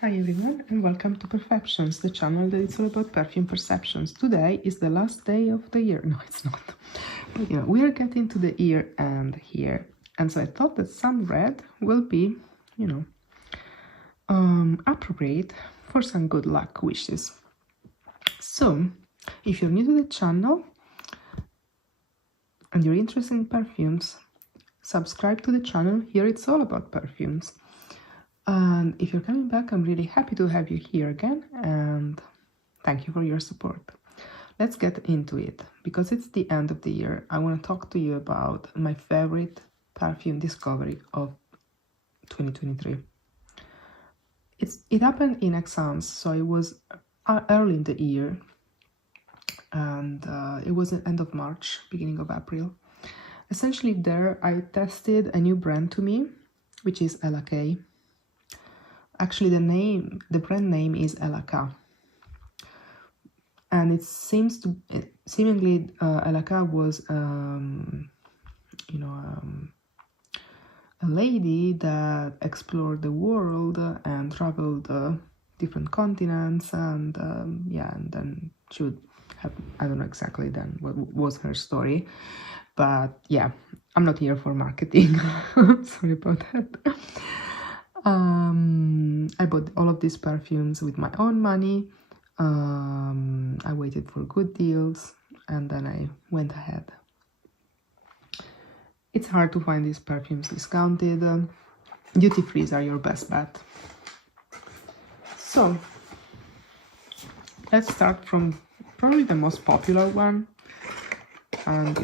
Hi everyone and welcome to Perceptions, the channel that is all about perfume perceptions. Today is the last day of the year. No, it's not. But we are getting to the year end here. And so I thought that some red will be, appropriate for some good luck wishes. So, if you're new to the channel and you're interested in perfumes, subscribe to the channel. Here it's all about perfumes. And if you're coming back, I'm really happy to have you here again, and thank you for your support. Let's get into it. Because it's the end of the year, I want to talk to you about my favorite perfume discovery of 2023. It happened in Aix-en-Provence, so it was early in the year, and it was the end of March, beginning of April. Essentially there I tested a new brand to me, which is LK. Actually, the brand name is LK, and it seemingly LK was a lady that explored the world and traveled different continents, and and then she would have, I don't know exactly then what was her story, but yeah, I'm not here for marketing. Sorry about that. I bought all of these perfumes with my own money. I waited for good deals and then I went ahead. It's hard to find these perfumes discounted. Duty-frees are your best bet. So, let's start from probably the most popular one. And,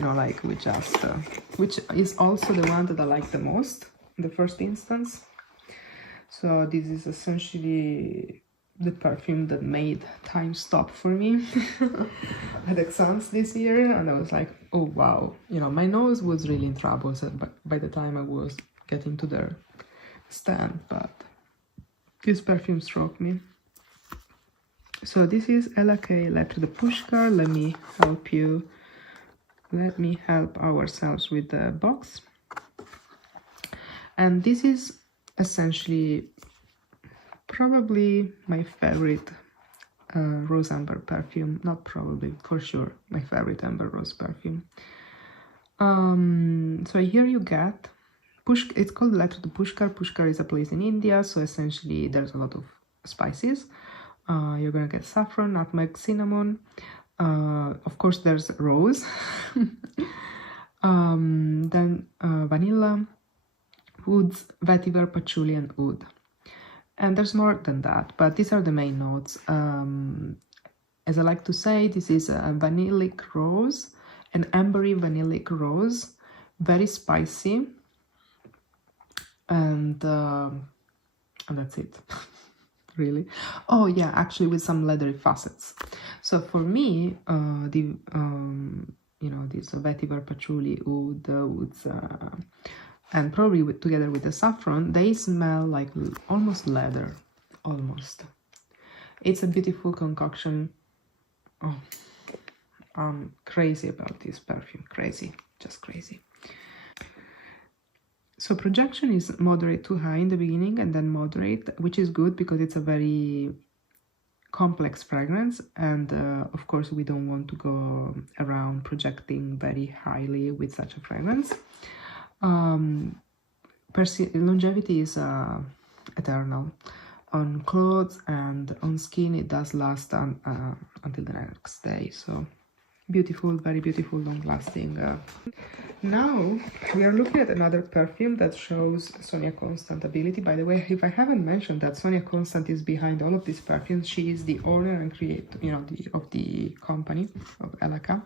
which is also the one that I like the most in the first instance. So this is essentially the perfume that made time stop for me at Aix-en-Provence this year, and I was like, oh wow, my nose was really in trouble by the time I was getting to the stand, but this perfume struck me. So this is LK Lettre de Pushkar. Let me help ourselves with the box. And this is essentially probably my favorite rose amber perfume. Not probably, for sure, my favorite amber rose perfume. So here you get it's called Lettre de Pushkar. Pushkar is a place in India, so essentially there's a lot of spices. You're gonna get saffron, nutmeg, cinnamon. Of course there's rose. Then vanilla, woods, vetiver, patchouli, and oud. And there's more than that, but these are the main notes. As I like to say, this is a vanillic rose, an ambery vanillic rose, very spicy, and that's it. Really. Oh yeah, actually with some leathery facets. So for me, this vetiver, patchouli, oud, woods, and probably together with the saffron, they smell like almost leather, almost. It's a beautiful concoction. Oh, I'm crazy about this perfume, crazy, just crazy. So projection is moderate to high in the beginning and then moderate, which is good because it's a very complex fragrance, and of course we don't want to go around projecting very highly with such a fragrance. Longevity is eternal. On clothes and on skin it does last until the next day, so beautiful, very beautiful, long-lasting. Now we are looking at another perfume that shows Sonia Constant ability. By the way, if I haven't mentioned that Sonia Constant is behind all of these perfumes, she is the owner and creator, of the company of LK.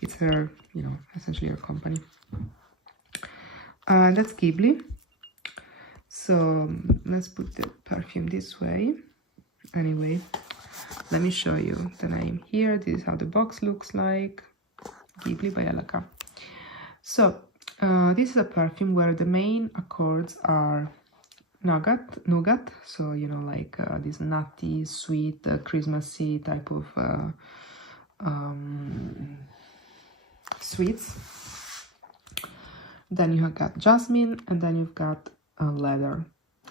It's her, essentially her company. That's Ghibli. So let's put the perfume this way. Anyway, let me show you the name here. This is how the box looks like. Ghibli by LK. So this is a perfume where the main accords are nougat. So this nutty, sweet, Christmassy type of sweets. Then you have got jasmine, and then you've got leather,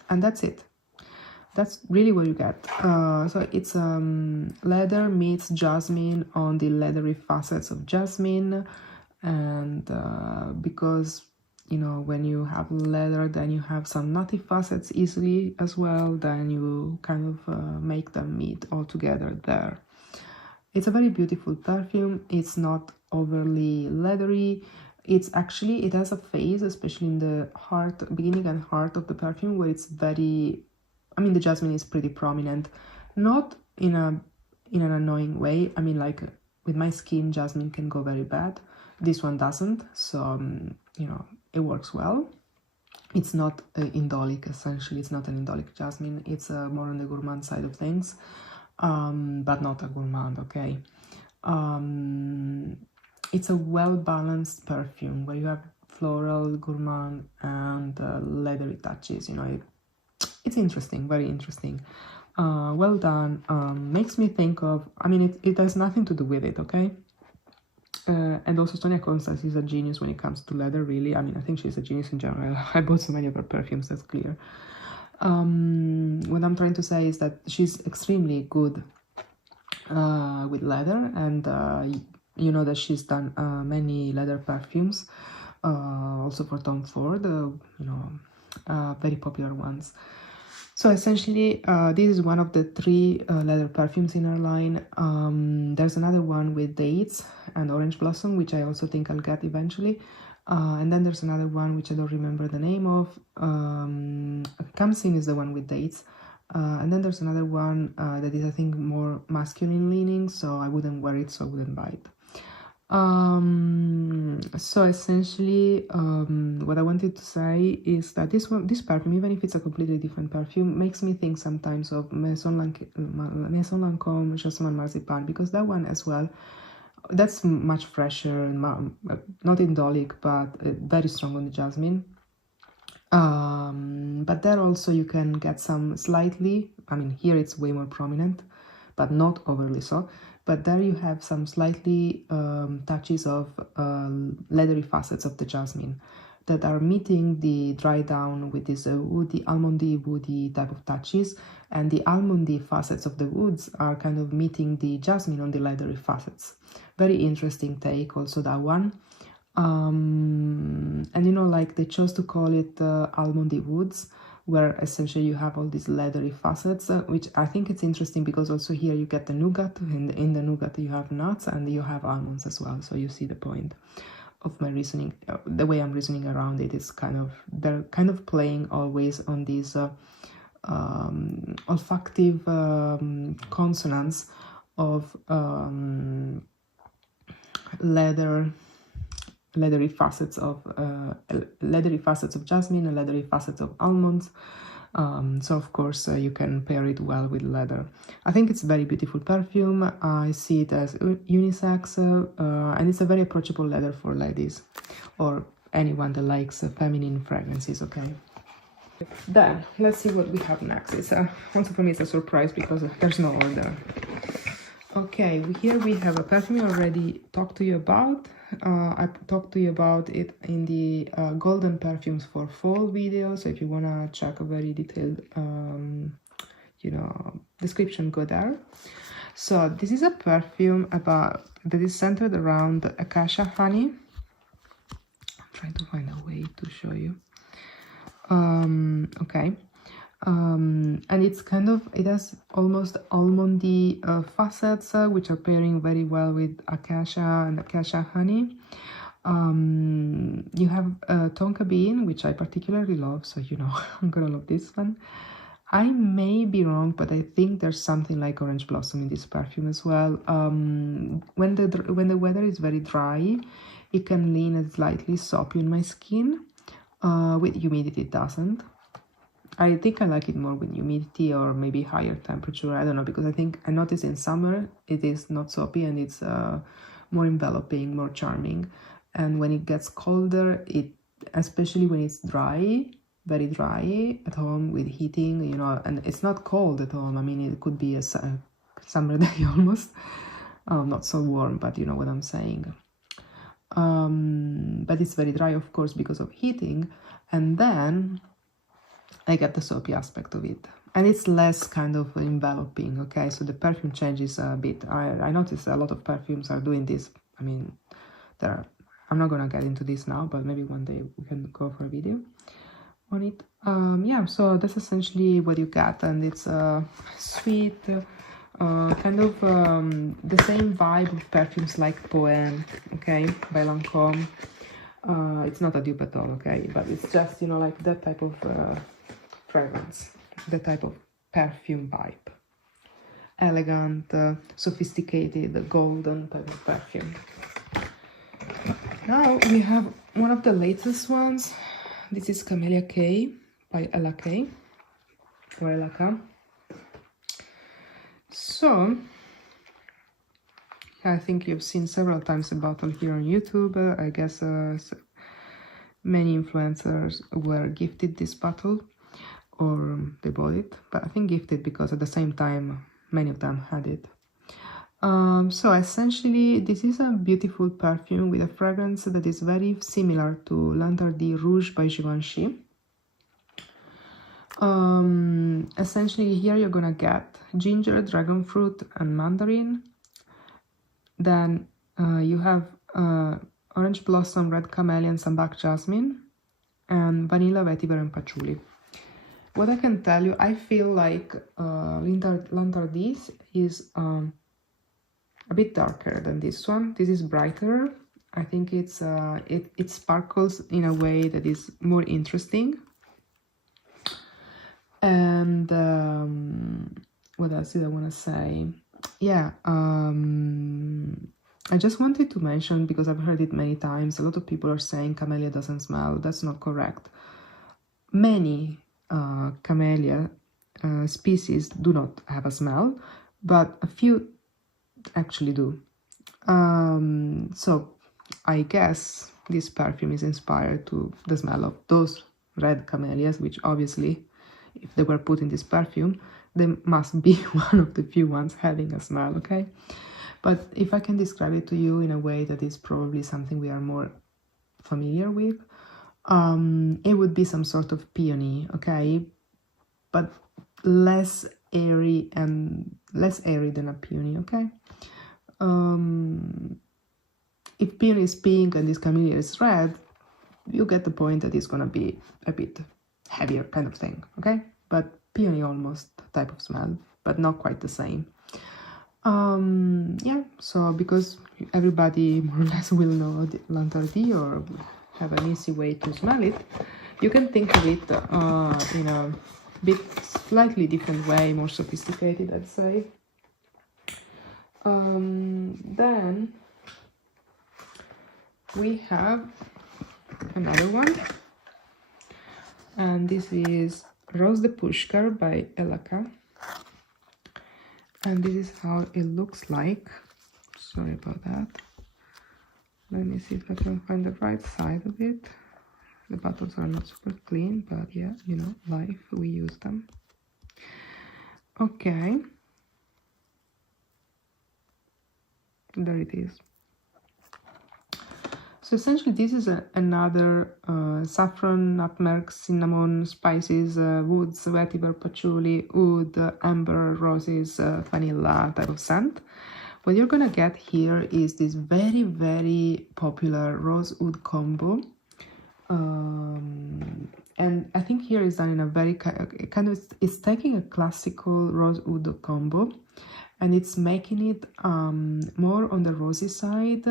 and that's it. that's really what you get. So it's leather meets jasmine on the leathery facets of jasmine, and because you know when you have leather, then you have some nutty facets easily as well. Then you kind of make them meet all together there. It's a very beautiful perfume. It's not overly leathery. It's actually, it has a phase, especially in the heart, beginning and heart of the perfume, where it's very, I mean, the jasmine is pretty prominent, not in an annoying way. I mean, like with my skin, jasmine can go very bad. This one doesn't, so you know, it works well. It's not indolic, essentially. It's not an indolic jasmine. It's more on the gourmand side of things, but not a gourmand, okay? It's a well-balanced perfume where you have floral, gourmand, and leathery touches. You know, it's interesting, very interesting. Well done. Makes me think of, I mean, it has nothing to do with it, okay? And also Sonia Constance is a genius when it comes to leather, really. I mean, I think she's a genius in general. I bought so many of her perfumes, that's clear. What I'm trying to say is that she's extremely good with leather, and you know that she's done many leather perfumes, also for Tom Ford, you know, very popular ones. So essentially, this is one of the 3 leather perfumes in her line. There's another one with dates and orange blossom, which I also think I'll get eventually. And then there's another one which I don't remember the name of. Kamsin is the one with dates. And then there's another one that is, I think, more masculine leaning, so I wouldn't wear it, so I wouldn't buy it. So essentially, what I wanted to say is that this perfume, even if it's a completely different perfume, makes me think sometimes of Maison Lancôme Jasmine Marzipan, because that one as well, that's much fresher and not indolic, but very strong on the jasmine. But there also you can get some slightly, I mean, here it's way more prominent, but not overly so. But there you have some slightly touches of leathery facets of the jasmine that are meeting the dry down with this woody, almondy, woody type of touches, and the almondy facets of the woods are kind of meeting the jasmine on the leathery facets. Very interesting take, also that one. And you know, like they chose to call it almondy woods, where essentially you have all these leathery facets, which I think it's interesting because also here you get the nougat, and in the nougat you have nuts and you have almonds as well. So you see the point of my reasoning. The way I'm reasoning around it is kind of, they're kind of playing always on these olfactive consonants of leathery facets of jasmine and leathery facets of almonds. So of course you can pair it well with leather. I think it's a very beautiful perfume. I see it as unisex, and it's a very approachable leather for ladies or anyone that likes feminine fragrances, okay? Then let's see what we have next. It's also for me it's a surprise because there's no order. Okay, here we have a perfume I already talked to you about. I talked to you about it in the golden perfumes for fall video, so if you want to check a very detailed you know, description, go there. So this is a perfume that is centered around acacia honey. I'm trying to find a way to show you. Okay. And it's kind of, it has almost almondy facets, which are pairing very well with acacia and acacia honey. You have tonka bean, which I particularly love, so you know I'm gonna love this one. I may be wrong, but I think there's something like orange blossom in this perfume as well. When the weather is very dry, it can lean a slightly soapy on my skin. With humidity it doesn't. I think I like it more with humidity or maybe higher temperature. I don't know, because I notice in summer it is not soapy and it's more enveloping, more charming. And when it gets colder, especially when it's dry, very dry at home with heating, you know, and it's not cold at home. I mean, it could be a summer day almost. Not so warm, but you know what I'm saying. But it's very dry, of course, because of heating. And then I get the soapy aspect of it. And it's less kind of enveloping, okay? So the perfume changes a bit. I noticed a lot of perfumes are doing this. I mean, I'm not gonna get into this now, but maybe one day we can go for a video on it. Yeah, so that's essentially what you get, and it's sweet, kind of the same vibe of perfumes like Poème, okay, by Lancôme. It's not a dupe at all, okay, but it's just, you know, like that type of fragrance, that type of perfume vibe. Elegant, sophisticated, golden type of perfume. Now we have one of the latest ones. This is Camellia K by Ella K, or Ella K. So, I think you've seen several times the bottle here on YouTube. I guess many influencers were gifted this bottle, or they bought it, but I think gifted because at the same time many of them had it. So essentially this is a beautiful perfume with a fragrance that is very similar to L'Interdit Rouge by Givenchy. Essentially here you're gonna get ginger, dragon fruit and mandarin. Then you have orange blossom, red camellia and sambac jasmine, and vanilla, vetiver and patchouli. What I can tell you, I feel like L'Interdit is a bit darker than this one. This is brighter. I think it's it sparkles in a way that is more interesting. And what else did I want to say? Yeah, I just wanted to mention, because I've heard it many times, a lot of people are saying camellia doesn't smell. That's not correct. Many camellia species do not have a smell, but a few actually do. So I guess this perfume is inspired to the smell of those red camellias, which obviously, if they were put in this perfume, they must be one of the few ones having a smell, okay? But if I can describe it to you in a way that is probably something we are more familiar with, it would be some sort of peony, okay? But less airy than a peony, okay? If peony is pink and this camellia is red, you get the point that it's gonna be a bit heavier kind of thing, okay? But peony almost type of smell, but not quite the same. Yeah, so because everybody more or less will know L'Interdit or have an easy way to smell it, you can think of it in a bit slightly different way, more sophisticated, I'd say. Then we have another one, and this is Rose de Pushkar by Ella K. And this is how it looks like. Sorry about that. Let me see if I can find the right side of it. The bottles are not super clean, but yeah, you know, life, we use them. Okay. There it is. So essentially this is another saffron, nutmeg, cinnamon, spices, woods, vetiver, patchouli, oud, amber, roses, vanilla type of scent. What you're gonna get here is this very, very popular rose oud combo. And I think here is done in a very kind of, it's taking a classical rose oud combo and it's making it more on the rosy side,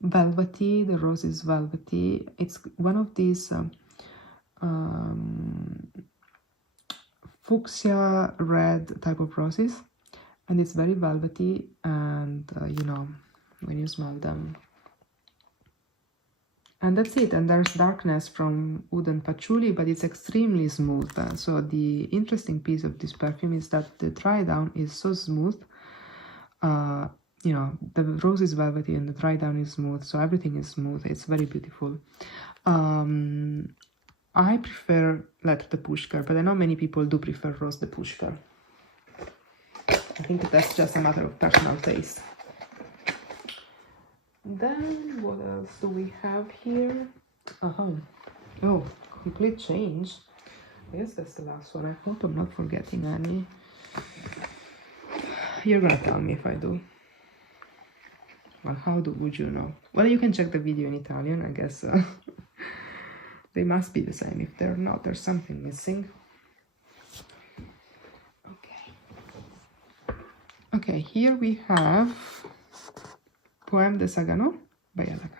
velvety. The rose is velvety. It's one of these fuchsia red type of roses, and it's very velvety, and you know, when you smell them. And that's it. And there's darkness from oud and patchouli, but it's extremely smooth. So the interesting piece of this perfume is that the dry down is so smooth. You know, the rose is velvety and the dry down is smooth, so everything is smooth. It's very beautiful. I prefer Lettre de Pushkar, but I know many people do prefer Rose de Pushkar. I think that's just a matter of personal taste. Then what else do we have here? Oh, complete change. Yes, that's the last one. I hope I'm not forgetting any. You're gonna tell me if I do. Well, would you know? Well, you can check the video in Italian, I guess. They must be the same. If they're not, there's something missing. Okay, here we have Poème de Sagano by Alaka.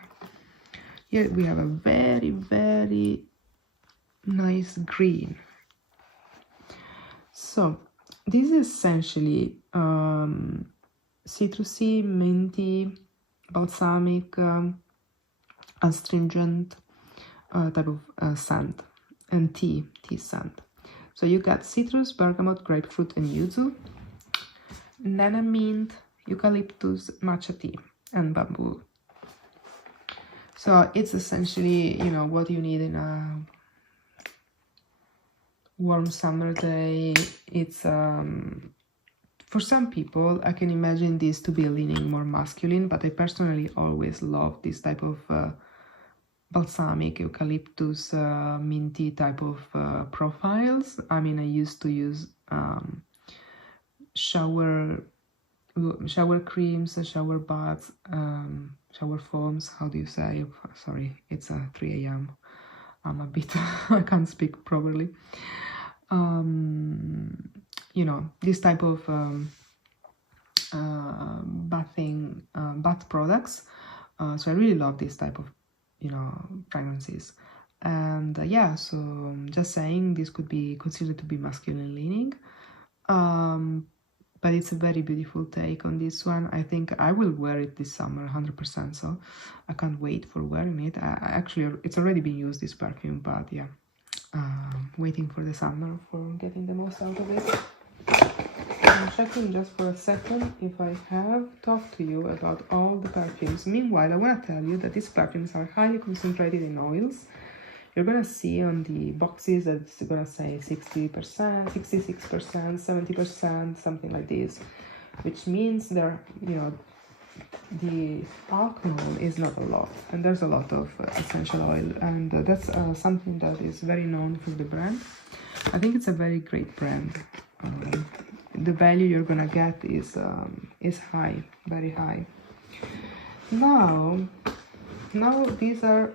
Here we have a very, very nice green. So this is essentially citrusy, minty, balsamic, astringent type of scent, and tea scent. So you got citrus, bergamot, grapefruit, and yuzu, nana mint, eucalyptus, matcha tea, and bamboo. So it's essentially, you know, what you need in a warm summer day. It's for some people, I can imagine this to be leaning more masculine, but I personally always love this type of balsamic, eucalyptus, minty type of profiles. I mean, I used to use shower creams, shower baths, shower foams. How do you say? Sorry, it's 3 a.m. I'm a bit, I can't speak properly. You know, this type of bath products. So I really love this type of, you know, fragrances. And yeah, so just saying, this could be considered to be masculine leaning. But it's a very beautiful take on this one. I think I will wear it this summer, 100%. So I can't wait for wearing it. Actually, it's already been used, this perfume, but yeah, waiting for the summer for getting the most out of it. I'm checking just for a second if I have talked to you about all the perfumes. Meanwhile, I want to tell you that these perfumes are highly concentrated in oils. You're gonna see on the boxes that it's gonna say 60%, 66%, 70%, something like this, which means they're, you know, the alcohol is not a lot, and there's a lot of essential oil, and that's something that is very known for the brand. I think it's a very great brand. The value you're gonna get is high, very high. Now these are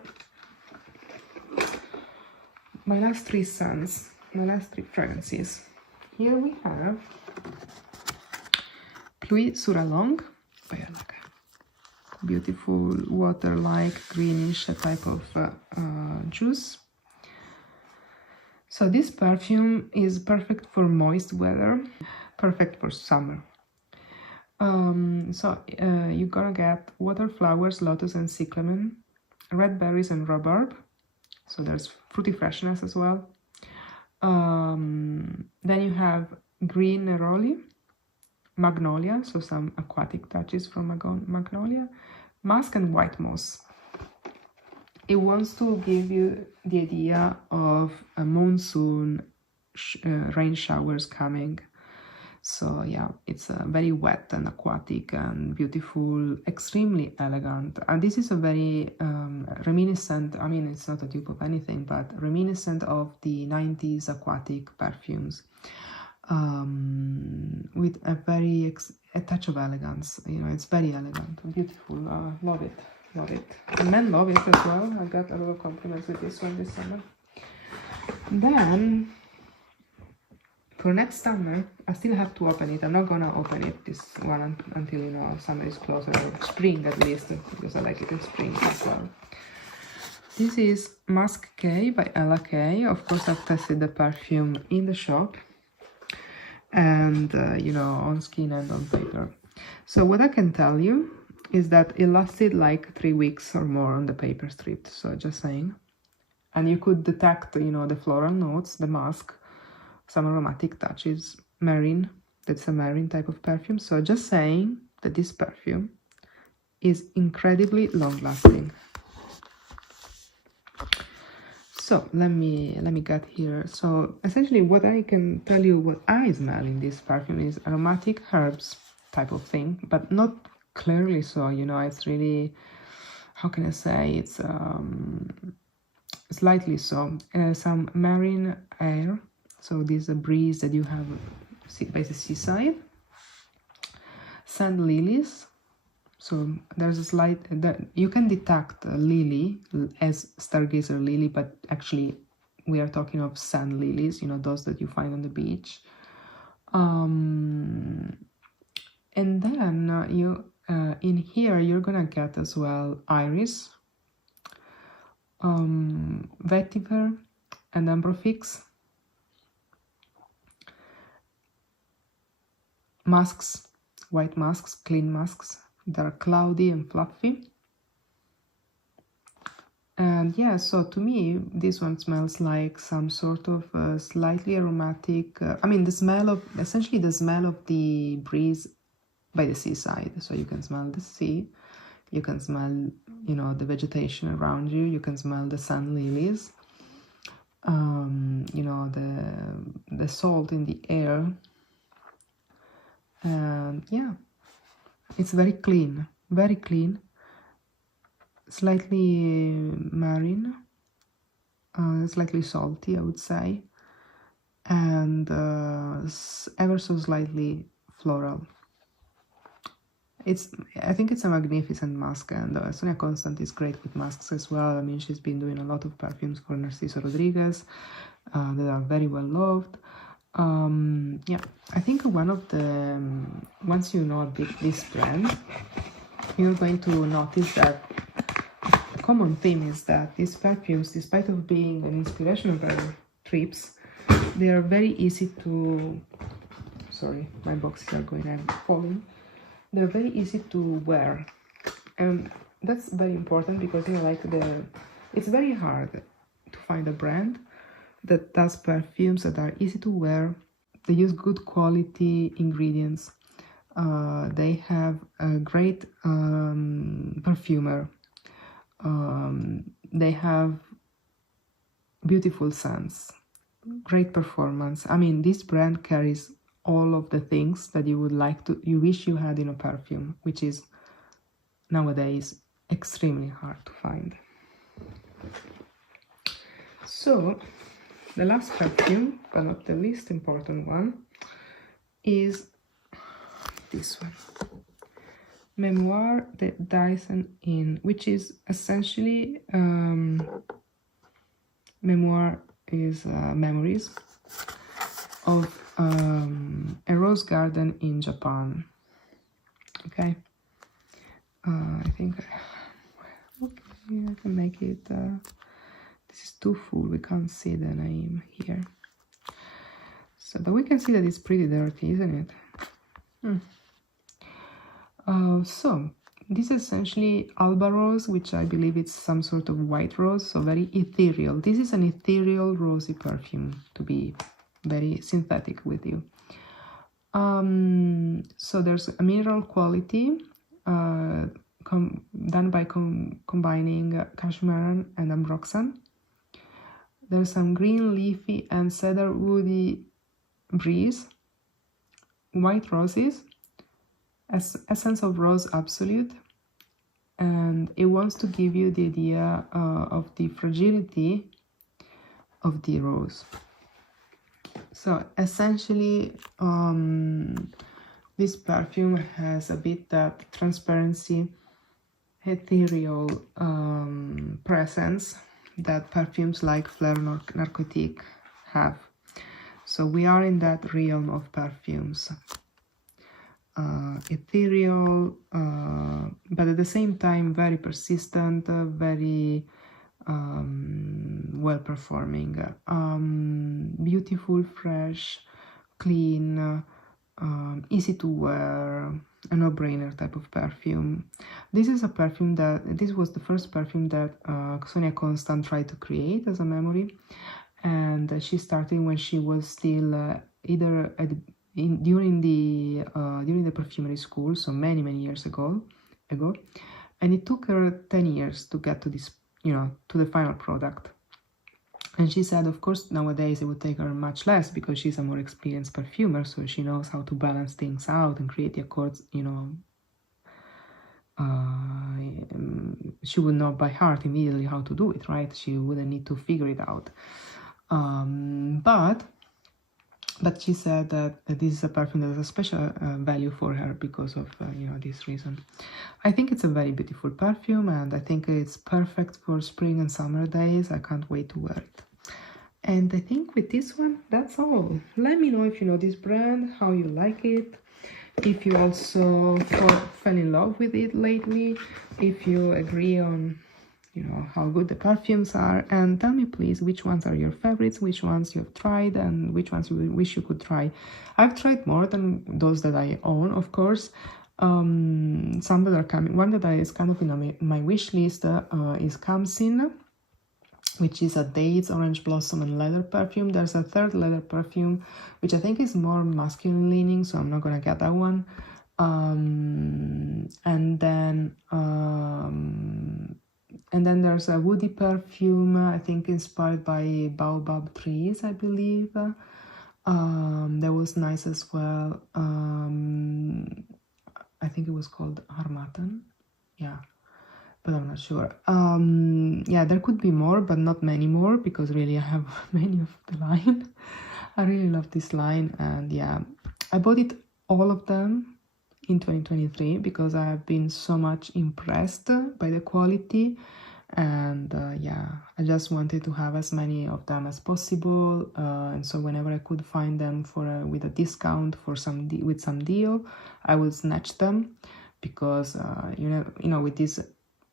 my last three scents, my last three fragrances. Here we have Pluie sur la Langue by Alaka. Beautiful water-like greenish type of juice. So this perfume is perfect for moist weather, perfect for summer. You're gonna get water flowers, lotus and cyclamen, red berries and rhubarb. So there's fruity freshness as well. Then you have green neroli, magnolia, so some aquatic touches from magnolia, musk and white moss. It wants to give you the idea of a monsoon rain showers coming. So yeah, it's very wet and aquatic and beautiful, extremely elegant. And this is a very reminiscent, I mean, it's not a dupe of anything, but reminiscent of the 90s aquatic perfumes, with a touch of elegance. You know, it's very elegant, beautiful, love it, love it. And men love it as well. I got a lot of compliments with this one this summer. Then, for next summer, I still have to open it. I'm not gonna open it this one until, you know, summer is closer, or spring at least, because I like it in spring as well. This is Musk K by Ella K. Of course, I've tested the perfume in the shop and, you know, on skin and on paper. So what I can tell you is that it lasted like 3 weeks or more on the paper strip. So just saying. And you could detect, you know, the floral notes, the musk, some aromatic touches, marine, that's a marine type of perfume. So just saying that this perfume is incredibly long lasting. So let me get here. So essentially what I can tell you, what I smell in this perfume is aromatic herbs type of thing, but not clearly so, you know, it's really, how can I say, it's slightly so. Some marine air, so this is a breeze that you have by the seaside. Sand lilies, so there's a slight that you can detect lily as stargazer lily, but actually we are talking of sand lilies, you know, those that you find on the beach. And then you in here you're gonna get as well iris, vetiver, and ambrofix. Masks, white masks, clean masks. They're cloudy and fluffy. And yeah, so to me, this one smells like some sort of slightly aromatic, I mean, the smell of, essentially the smell of the breeze by the seaside. So you can smell the sea, you can smell, you know, the vegetation around you, you can smell the sun lilies, you know, the salt in the air. And yeah, it's very clean, slightly marine, slightly salty, I would say, and ever so slightly floral. I think it's a magnificent mask, and Sonia Constant is great with masks as well. I mean, she's been doing a lot of perfumes for Narciso Rodriguez that are very well loved. Yeah, I think one of the once you know a bit this brand, you're going to notice that the common theme is that these perfumes, despite of being an inspiration for trips, they are very easy to, sorry, my boxes are going and falling. They're very easy to wear, and that's very important because, you know, like it's very hard to find a brand that does perfumes that are easy to wear. They use good quality ingredients. They have a great perfumer. They have beautiful scents, great performance. I mean, this brand carries all of the things that you would like to, you wish you had in a perfume, which is nowadays extremely hard to find. So the last perfume, but not the least important one, is this one, Memoir de Dyson In, which is essentially memoir is memories of a rose garden in Japan. Okay, I think okay, I can make it. This is too full. We can't see the name here. So, but we can see that it's pretty dirty, isn't it? So this is essentially Alba Rose, which I believe it's some sort of white rose, so very ethereal. This is an ethereal rosy perfume, to be very synthetic with you. So there's a mineral quality done by combining cashmere and ambroxan. There's some green leafy and cedar woody breeze, white roses, essence of rose absolute, and it wants to give you the idea of the fragility of the rose. So essentially this perfume has a bit that transparency, ethereal presence that perfumes like Fleur Narcotique have. So we are in that realm of perfumes, ethereal, but at the same time very persistent, very well performing, beautiful, fresh, clean, easy to wear, a no-brainer type of perfume. This is a perfume that, this was the first perfume that Sonia Constant tried to create as a memory, and she started when she was still either during the perfumery school, so many years ago, and it took her 10 years to get to this, you know, to the final product. And she said, of course, nowadays it would take her much less because she's a more experienced perfumer, so she knows how to balance things out and create the accords, you know, she would know by heart immediately how to do it, right? She wouldn't need to figure it out. But she said that this is a perfume that has a special value for her because of this reason. I think it's a very beautiful perfume, and I think it's perfect for spring and summer days. I can't wait to wear it. And I think with this one, that's all. Let me know if you know this brand, how you like it, if you also fell in love with it lately, if you agree on how good the perfumes are, and tell me please which ones are your favorites, which ones you have tried, and which ones you wish you could try. I've tried more than those that I own, of course. Some that are coming. One that is kind of in my wish list is Kamsin, which is a dates, orange blossom, and leather perfume. There's a third leather perfume, which I think is more masculine leaning, so I'm not gonna get that one. And then there's a woody perfume, I think inspired by baobab trees, I believe. That was nice as well. I think it was called Harmattan. Yeah, but I'm not sure. Yeah, there could be more, but not many more, because really I have many of the line. I really love this line, and yeah, I bought all of them in 2023 because I have been so much impressed by the quality, and yeah, I just wanted to have as many of them as possible, and so whenever I could find them with a discount for with some deal, I would snatch them, because with this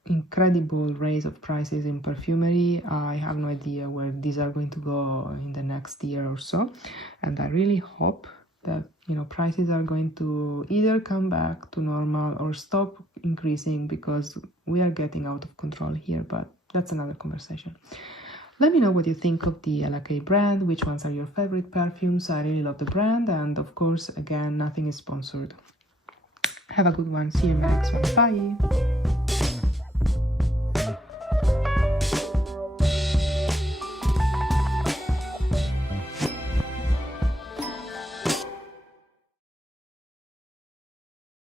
incredible raise of prices in perfumery, I have no idea where these are going to go in the next year or so, and I really hope that prices are going to either come back to normal or stop increasing, because we are getting out of control here, but that's another conversation. Let me know what you think of the LK brand, which ones are your favorite perfumes. I really love the brand, and of course, again, nothing is sponsored. Have a good one. See you in the next one. Bye.